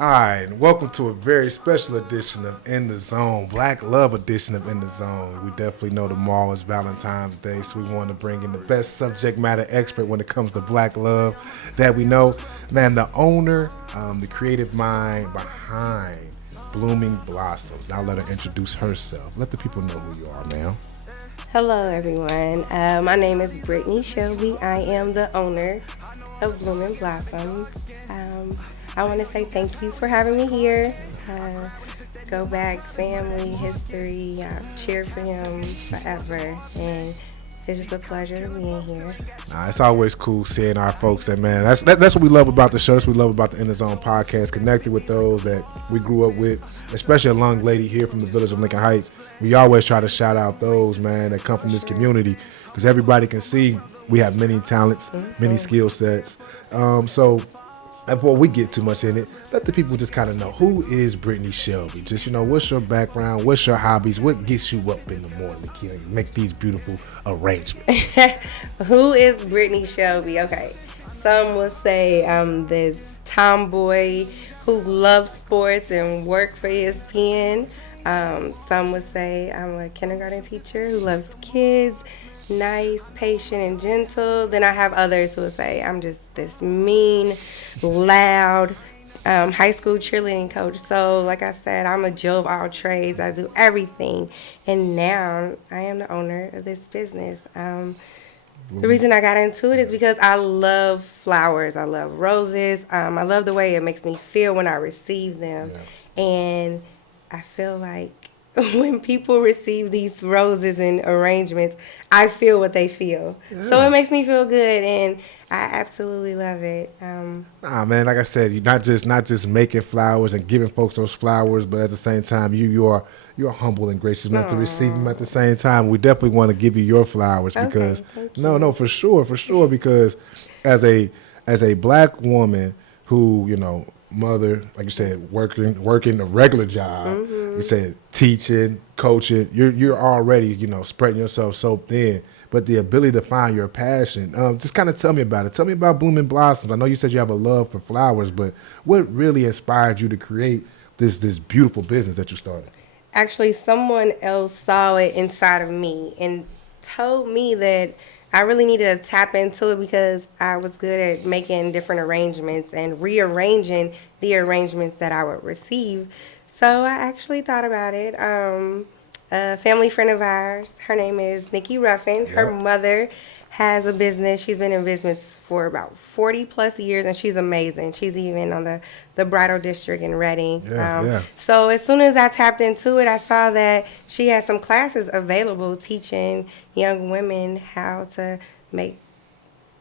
All right, and welcome to a very special edition of In the Zone, Black Love edition of In the Zone. We definitely know tomorrow is Valentine's Day, so we want to bring in the best subject matter expert when it comes to black love that we know. Man, the owner, the creative mind behind Blooming Blossoms. Now let her introduce herself. Let the people know who you are, ma'am. Hello, everyone. My name is Brittany Shelby. I am the owner of Blooming Blossoms. I want to say thank you for having me here. Go back, family, history. I've cheered for him forever, and it's just a pleasure being here. It's always cool seeing our folks that, man, that's what we love about the show. That's what we love about the In the Zone podcast, connected with those that we grew up with, especially a young lady here from the village of Lincoln Heights. We always try to shout out those, man, that come from this community, because everybody can see we have many talents, many skill sets. So before we get too much in it, let the people just kind of know, who is Brittany Shelby? Just, what's your background? What's your hobbies? What gets you up in the morning to make these beautiful arrangements? Who is Brittany Shelby? Okay, some will say I'm this tomboy who loves sports and work for ESPN. Some would say I'm a kindergarten teacher who loves kids, nice, patient, and gentle. Then I have others who will say I'm just this mean, loud high school cheerleading coach. So, like I said, I'm a Jill of all trades. I do everything. And now I am the owner of this business. The reason I got into it is because I love flowers. I love roses. I love the way it makes me feel when I receive them. Yeah. And I feel like when people receive these roses and arrangements, I feel what they feel. Yeah. So it makes me feel good, and I absolutely love it. Man, like I said, you're not just making flowers and giving folks those flowers, but at the same time, you're humble and gracious enough to receive them at the same time. We definitely want to give you your flowers because no, for sure, because as a black woman who, mother, like you said, working a regular job, you said teaching, coaching, you're already, spreading yourself so thin. But the ability to find your passion, just kind of tell me about it. Tell me about Blooming Blossoms. I know you said you have a love for flowers, but what really inspired you to create this beautiful business that you started? Actually, someone else saw it inside of me and told me that I really needed to tap into it because I was good at making different arrangements and rearranging the arrangements that I would receive. So I actually thought about it. A family friend of ours, her name is Nikki Ruffin. Yep. Her mother has a business. She's been in business for about 40 plus years, and she's amazing. She's even on the bridal district in Reading. So as soon as I tapped into it, I saw that she had some classes available teaching young women how to make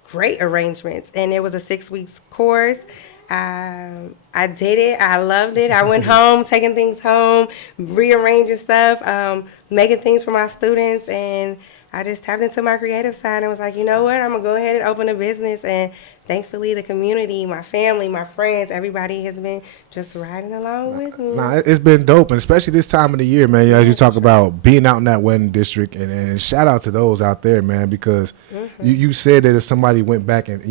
great arrangements. And it was a 6 weeks course. I did it. I loved it. I went home, taking things home, rearranging stuff, making things for my students, and I just tapped into my creative side and was like, you know what, I'm going to go ahead and open a business. And thankfully, the community, my family, my friends, everybody has been just riding along with me. It's been dope, and especially this time of the year, man, as you talk about being out in that wedding district. And shout out to those out there, man, because you said that if somebody went back and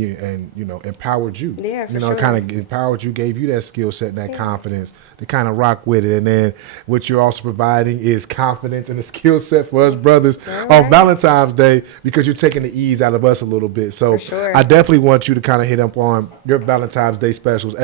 empowered you, kind of empowered you, gave you that skill set and that confidence to kind of rock with it. And then what you're also providing is confidence and a skill set for us brothers on Valentine's Day, because you're taking the ease out of us a little bit. So I definitely want you to kind of hit up on your Valentine's Day specials.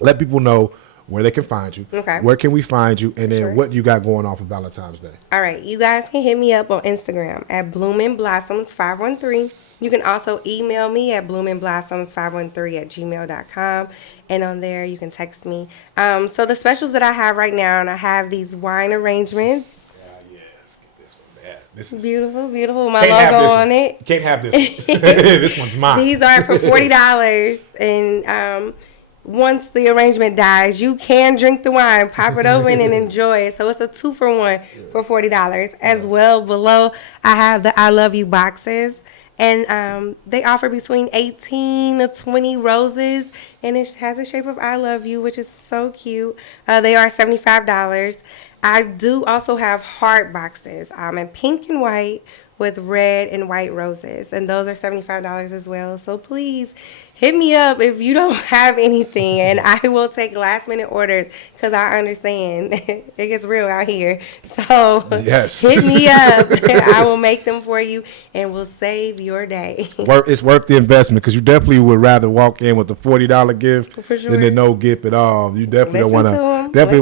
Let people know where they can find you. Okay. Where can we find you? And then what you got going on for Valentine's Day. All right. You guys can hit me up on Instagram at Blooming Blossoms 513. You can also email me at bloomingblossoms513@gmail.com. And on there, you can text me. So the specials that I have right now, and I have these wine arrangements. Yes. Get this one. Yeah. This is beautiful, beautiful. My logo on it. You can't have this one. This one's mine. These are for $40. And once the arrangement dies, you can drink the wine, pop it open, and enjoy it. So it's a 2-for-1 for $40. As well, below, I have the I Love You boxes. And they offer between 18 to 20 roses, and it has a shape of I love you, which is so cute. They are $75. I do also have heart boxes in pink and white with red and white roses, and those are $75 as well. So please hit me up if you don't have anything, and I will take last minute orders because I understand it gets real out here. So yes, hit me up. I will make them for you, and we'll save your day. It's worth the investment because you definitely would rather walk in with a $40 gift For sure. than a no gift at all. You definitely don't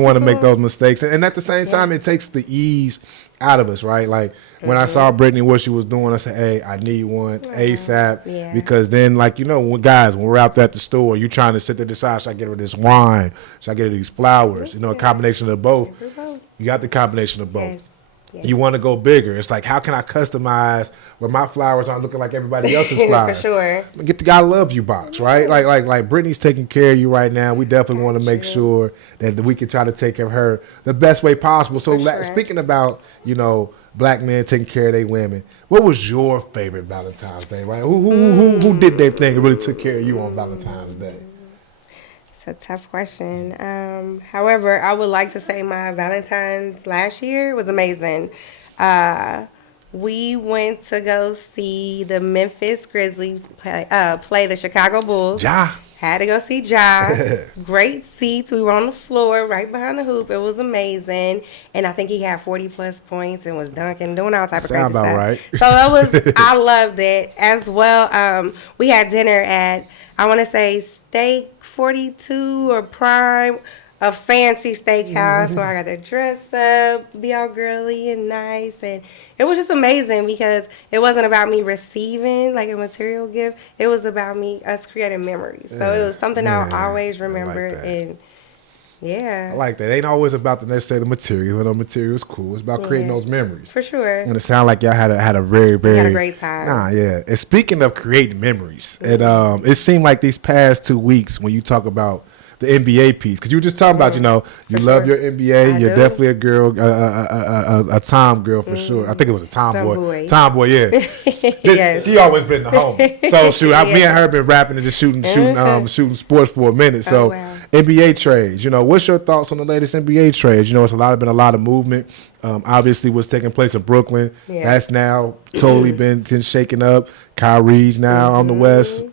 want to make those mistakes, and at the same time, it takes the ease out of us, right? Like when I saw Brittany what she was doing, I said, "Hey, I need one ASAP." Because then, like when we're out there at the store, you trying to sit there decide, should I get her this wine? Should I get her these flowers? A combination of both. You got the combination of both. Yes. Yes. You want to go bigger. It's like, how can I customize where my flowers aren't looking like everybody else's flowers? For sure. Get the "God love you" box, right? Like Brittany's taking care of you right now. We definitely want to make sure that we can try to take care of her the best way possible. So speaking about, black men taking care of their women, what was your favorite Valentine's Day, right? Who did their thing and really took care of you on Valentine's Day? It's a tough question. However, I would like to say my Valentine's last year was amazing. We went to go see the Memphis Grizzlies play the Chicago Bulls. Ja. Had to go see Ja. Great seats. We were on the floor right behind the hoop. It was amazing. And I think he had 40-plus points and was dunking, doing all type of crazy stuff. Right. So I loved it as well. We had dinner at, I want to say, Steak 42 or Prime, a fancy steakhouse where I got to dress up, be all girly and nice. And it was just amazing because it wasn't about me receiving like a material gift. It was about us creating memories. So it was something I'll always remember. I like that. It ain't always about necessarily the material. The material is cool. It's about creating those memories. For sure. And it sounded like y'all had a very, very... We had a great time. And speaking of creating memories, it seemed like these past 2 weeks when you talk about the NBA piece, because you were just talking about, you love your NBA. You're definitely a girl, a tom girl for sure. I think it was a tomboy. Tomboy, yeah. Yes. She always been the homie. So shoot, me and her been rapping and just shooting sports for a minute. So NBA trades, what's your thoughts on the latest NBA trades? It's been a lot of movement. Obviously, what's taking place in Brooklyn, that's now totally been shaken up. Kyrie's now on the West.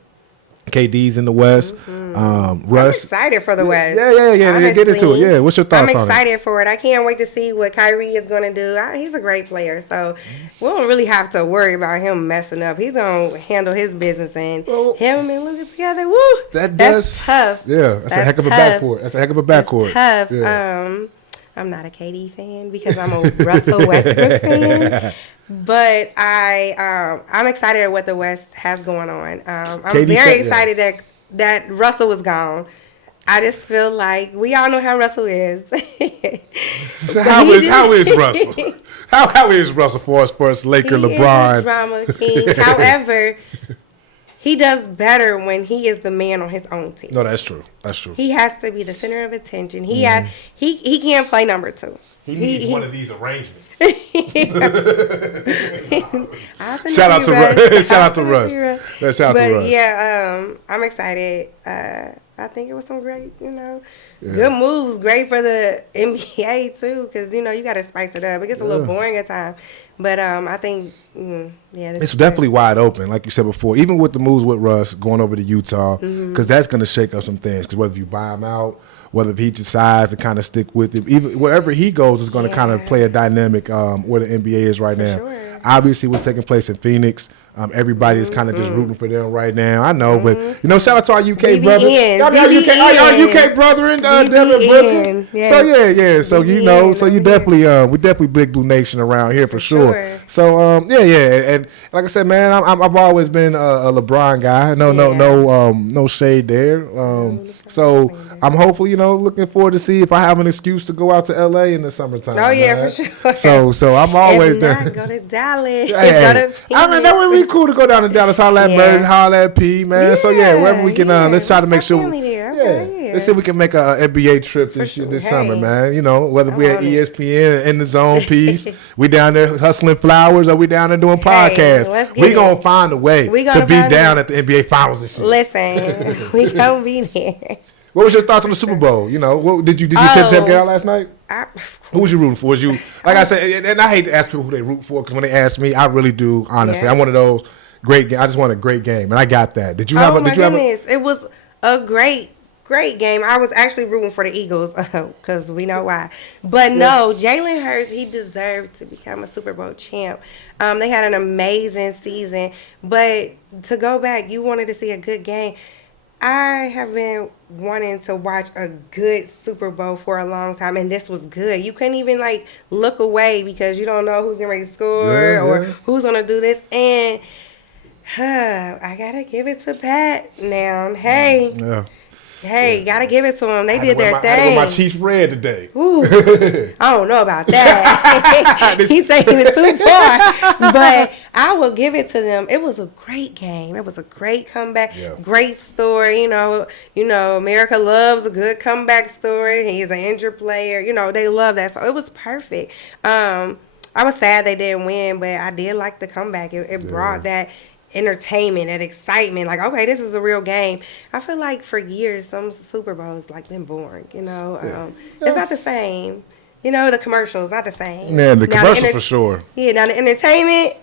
KD's in the West. Russ. I'm excited for the West. Yeah. Get into it. Yeah, what's your thoughts on it? I'm excited for it. I can't wait to see what Kyrie is going to do. He's a great player, so we don't really have to worry about him messing up. He's going to handle his business, and him and Luka together, woo, that's tough. Yeah, that's a heck of a backcourt. It's tough. Yeah. I'm not a KD fan because I'm a Russell Westbrook fan. But I'm excited at what the West has going on. I'm very excited that Russell was gone. I just feel like we all know how Russell is. How is Russell? How is Russell for us, Laker, LeBron? Is a drama king. However, he does better when he is the man on his own team. No, that's true. He has to be the center of attention. He can't play number two. He needs one of these arrangements. Shout out to Russ. Shout out to Russ. Yeah, I'm excited. I think it was some great, good moves. Great for the NBA too, because you got to spice it up. It gets a little boring at times, but I think it's definitely wide open, like you said before. Even with the moves with Russ going over to Utah, because that's going to shake up some things. Because whether you buy him out, whether he decides to kind of stick with it, even wherever he goes is going to kind of play a dynamic where the NBA is right now. Sure. Obviously, what's taking place in Phoenix, everybody is kind of just rooting for them right now. I know, but shout out to our UK brothers. Our UK brethren, Devin Brooklyn. Yes. So yeah. So so you definitely we definitely Big Blue Nation around here for sure. So and like I said, man, I've always been a LeBron guy. No shade there. So I'm hopefully looking forward to see if I have an excuse to go out to LA in the summertime. Oh yeah, man. for sure. So I'm always there. Go to Dallas. That would be cool to go down to Dallas, holla at Bird, holla at P, man. So wherever we can, let's try to make sure. Let's see if we can make a NBA trip this summer, man. Whether we at ESPN in the zone piece, we down there hustling flowers, or we down there doing podcasts. We gonna find a way to be down at the NBA Finals this year. Listen, we gonna be there. What was your thoughts on the Super Bowl? Did you catch that game last night? Who was you rooting for? Was you like I said? And I hate to ask people who they root for because when they ask me, I really do. Honestly, I'm one of those great. I just want a great game, and I got that. Did you have? Oh my goodness! It was a great game. I was actually rooting for the Eagles because we know why. But no, Jalen Hurts, he deserved to become a Super Bowl champ. They had an amazing season, but to go back, you wanted to see a good game. I have been wanting to watch a good Super Bowl for a long time, and this was good. You couldn't even like look away because you don't know who's getting ready to score or who's gonna do this. And I gotta give it to Pat now. Hey. Yeah. Hey, gotta give it to them. They did their thing. I had my Chiefs red today. Ooh, I don't know about that. He's taking it too far. But I will give it to them. It was a great game. It was a great comeback. Yeah. Great story. You know, America loves a good comeback story. He's an injured player. You know, they love that. So it was perfect. I was sad they didn't win, but I did like the comeback. It brought that entertainment, that excitement, like, okay, this is a real game. I feel like for years some Super Bowls like been boring, it's not the same, the commercials not the same. Man, the commercials for sure. Yeah, now the entertainment,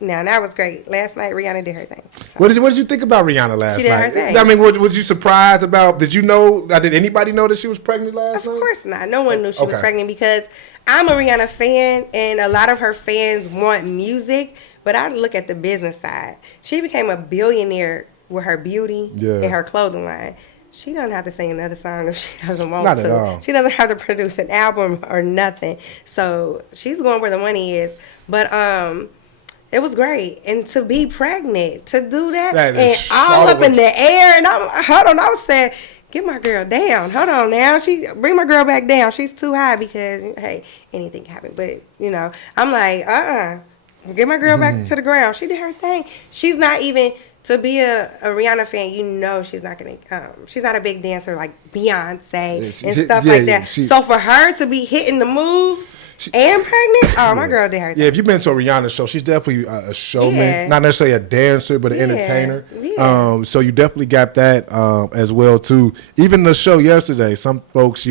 now that was great. Last night Rihanna did her thing. So. What did you think about Rihanna last night? She did her thing. I mean, was you surprised about, did anybody know that she was pregnant last night? Of course not. No one knew she was pregnant because I'm a Rihanna fan and a lot of her fans want music. But I look at the business side. She became a billionaire with her beauty and her clothing line. She doesn't have to sing another song if she doesn't want to. Not at all. She doesn't have to produce an album or nothing. So she's going where the money is. But it was great. And to be pregnant, to do that and all up in the air. And I was saying, get my girl down. Hold on now. Bring my girl back down. She's too high because, hey, anything can happen. But, I'm like, get my girl back to the ground. She did her thing. She's not even, to be a Rihanna fan, she's not going to, she's not a big dancer like Beyonce and stuff like that. So for her to be hitting the moves and pregnant, my girl did her thing. Yeah, if you've been to a Rihanna show, she's definitely a showman. Not necessarily a dancer, but an entertainer. Yeah. So you definitely got that as well, too. Even the show yesterday, some folks,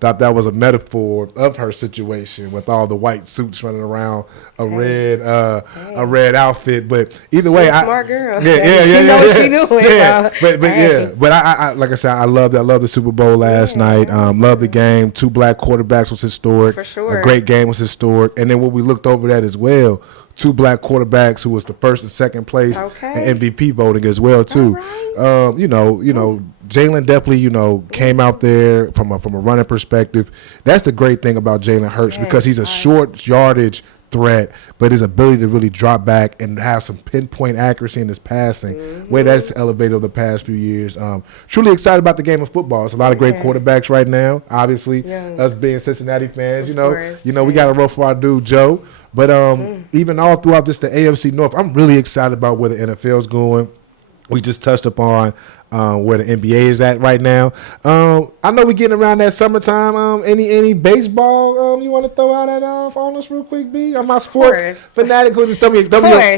thought that was a metaphor of her situation with all the white suits running around a red outfit. But either way, a smart girl. She knows what she doing. Yeah, but I like I said, I love that. I love the Super Bowl last night. Love the game. 2 black quarterbacks was historic. For sure. A great game was historic. And then when we looked over that as well, 2 black quarterbacks who was the first and second place in MVP voting as well too. Right. Jalen definitely came out there from a running perspective. That's the great thing about Jalen Hurts because he's a short yardage threat, but his ability to really drop back and have some pinpoint accuracy in his passing, way that's elevated over the past few years. Truly excited about the game of football. It's a lot of great quarterbacks right now. Obviously, us being Cincinnati fans, we got to roll for our dude Joe. But even all throughout the AFC North, I'm really excited about where the NFL's going. We just touched upon where the NBA is at right now. I know we're getting around that summertime. Any baseball you want to throw out at on us real quick, B? I'm not sports fanatic. Just throw me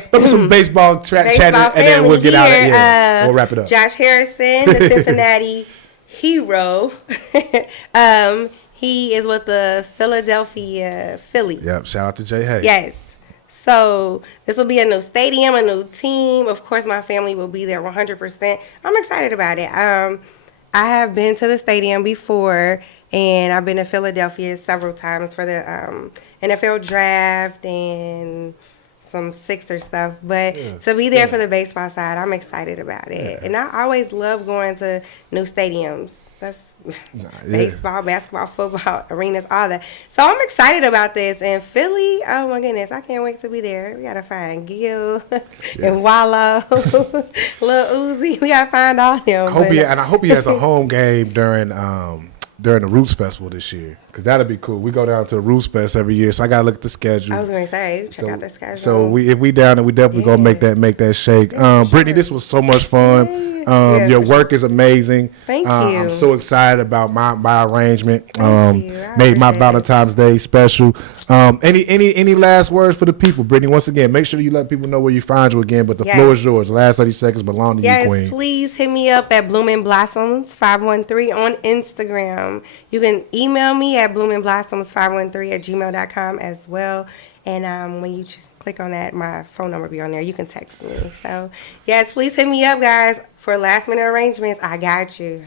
some baseball chatting, and then we'll get out of here. We'll wrap it up. Josh Harrison, the Cincinnati hero. He is with the Philadelphia Phillies. Yep, shout out to Jay Hay. Yes. So this will be a new stadium, a new team. Of course, my family will be there 100%. I'm excited about it. I have been to the stadium before, and I've been to Philadelphia several times for the NFL draft and some Sixer stuff. But to be there for the baseball side, I'm excited about it. And I always love going to new stadiums. That's baseball, basketball, football, arenas, all that. So I'm excited about this. And Philly, oh my goodness, I can't wait to be there. We got to find Gil and Wallow, Lil Uzi. We got to find all them. I hope he has a home game during the Roots Festival this year, because that'll be cool. We go down to the Roots Fest every year, so I gotta look at the schedule. I was gonna say, check out the schedule. So if we down there, we definitely gonna make that shake. Brittany, this was so much fun. Your work is amazing. Thank you. I'm so excited about my arrangement. Made my Valentine's Day special. Any last words for the people, Brittany? Once again, make sure you let people know where you find you again. But the floor is yours. The last 30 seconds belong to you, Queen. Yes, please hit me up at Blooming Blossoms 513 on Instagram. You can email me at bloomingblossoms513@gmail.com as well. And when you click on that, my phone number will be on there. You can text me. So, yes, please hit me up, guys, for last minute arrangements. I got you.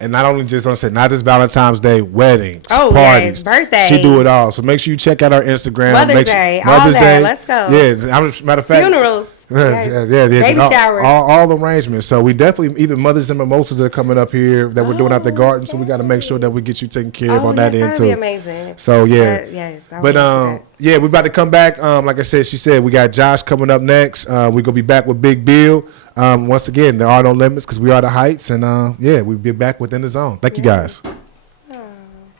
And not only just not just Valentine's Day, weddings, parties, yes, birthdays. She do it all. So make sure you check out our Instagram. Mother's Day, all that. Let's go. Yeah, matter of fact, funerals. Yeah, baby showers, all arrangements. So we definitely, even mothers and mimosas that are coming up here that we're doing out the garden. So we got to make sure that we get you taken care of on that end too. That'd be amazing. So yeah, yes. But yeah, we're about to come back. Like I said, she said we got Josh coming up next. We're gonna be back with Big Bill. Once again, there are no limits because we are the Heights, and yeah, we'll be back within the zone. Thank you guys.